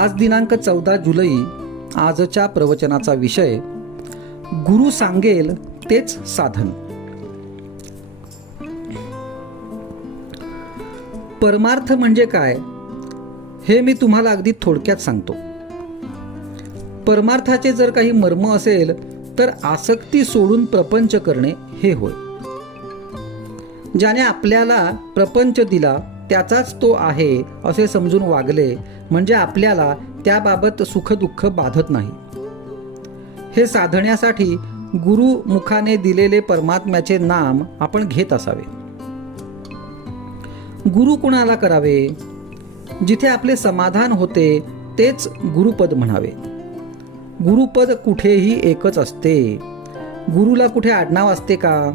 आज दिनांक 14 जुलै. आजच्या प्रवचनाचा विषय गुरु सांगेल तेच साधन. परमार्थ म्हणजे काय हे मी तुम्हाला अगदी थोडक्यात सांगतो. परमार्थाचे जर काही मर्म असेल तर आसक्ती सोडून प्रपंच करणे हे होय. ज्याने आपल्याला प्रपंच दिला त्याचाच तो आहे असे समजून वागले म्हणजे आपल्याला त्याबाबत सुखदुःख बाधत नाही. हे साधण्यासाठी गुरु मुखाने दिलेले परमात्म्याचे नाम आपण घेत असावे. गुरु कुणाला करावे? जिथे आपले समाधान होते तेच गुरुपद म्हणावे. गुरुपद कुठेही एकच असते. गुरुला कुठे आडनाव असते का?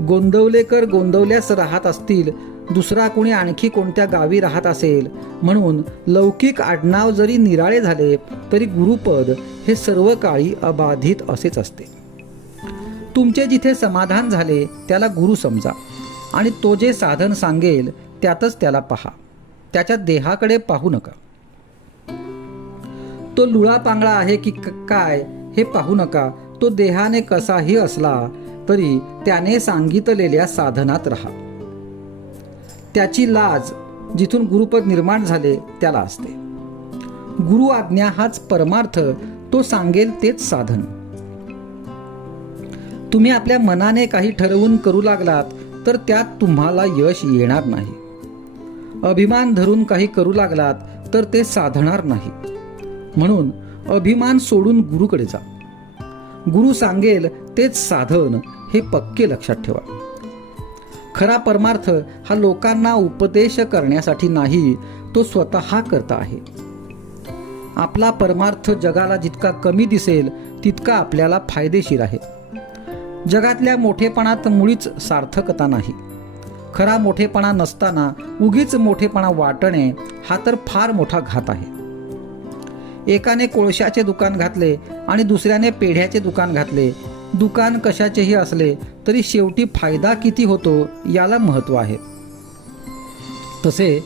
गोंदवलेकर गोंदवल्यास राहत असतील, दुसरा कोणी आणखी कोणत्या गावी राहत असेल म्हणून लौकिक आडनाव जरी निराळे झाले तरी गुरुपद हे सर्व काळी अबाधित असेच असते. तुमचे जिथे समाधान झाले त्याला गुरु समजा आणि तो जे साधन सांगेल त्यातच त्याला पहा. त्याच्या देहाकडे पाहू नका. तो लुळा पांगळा आहे की काय हे पाहू नका. तो देहाने कसाही असला तरी त्याने सांगितलेल्या साधनात राहा. त्याची लाज जिथून गुरुपद निर्माण झाले त्याला असते. गुरु आज्ञा हाच परमार्थ, तो सांगेल तेच साधन. तुम्ही आपल्या मनाने काही ठरवून करू लागलात तर त्यात तुम्हाला यश येणार नाही. अभिमान धरून काही करू लागलात तर ते साधणार नाही. म्हणून अभिमान सोडून गुरुकडे जा. गुरु सांगेल तेच साधन हे पक्के लक्षात ठेवा. खरा परमार्थ हा लोकांना उपदेश करण्यासाठी नाही, तो स्वतः करता आहे. आपला परमार्थ जगाला जितका कमी दिसेल तितका आपल्याला फायदेशीर आहे. जगातल्या मोठेपणात मुळीच सार्थकता नाही. खरा मोठेपणा नसताना उगीच मोठेपणा वाटणे हा तर फार मोठा घात आहे. एकाने कोळशाचे दुकान घातले आणि दुसऱ्याने पेढ्याचे दुकान घातले. दुकान कशाचेही असले तरी शेवटी फायदा किती होतो याला महत्त्व आहे. तसे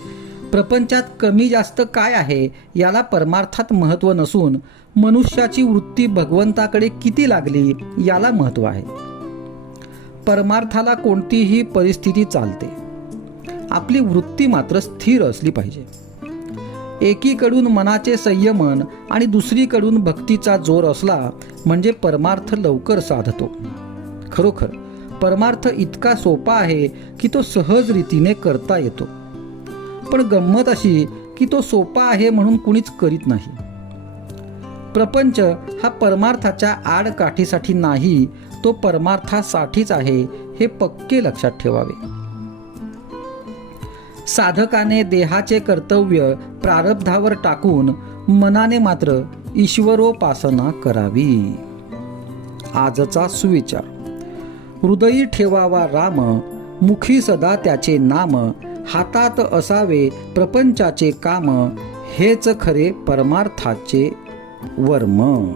प्रपंचात कमी जास्त काय आहे याला परमार्थात महत्त्व नसून मनुष्याची वृत्ती भगवंताकडे किती लागली याला महत्त्व आहे. परमार्थाला कोणतीही परिस्थिती चालते. आपली वृत्ती मात्र स्थिर असली पाहिजे. एकीकडून मनाचे संयमन आणि दुसरीकडून भक्तीचा जोर असला म्हणजे परमार्थ लवकर साधतो. खरोखर परमार्थ इतका सोपा आहे की तो सहज रीतीने करता येतो. पण गंमत अशी की तो सोपा आहे म्हणून कुणीच करीत नाही. प्रपंच हा परमार्थाच्या आडकाठीसाठी नाही, तो परमार्थासाठीच आहे हे पक्के लक्षात ठेवावे. साधकाने देहाचे कर्तव्य प्रारब्धावर टाकून मनाने मात्र ईश्वरोपासना करावी. आजचा सुविचार. हृदयी ठेवावा राम, मुखी सदा त्याचे नाम, हातात असावे प्रपंचाचे काम, हेच खरे परमार्थाचे वर्म.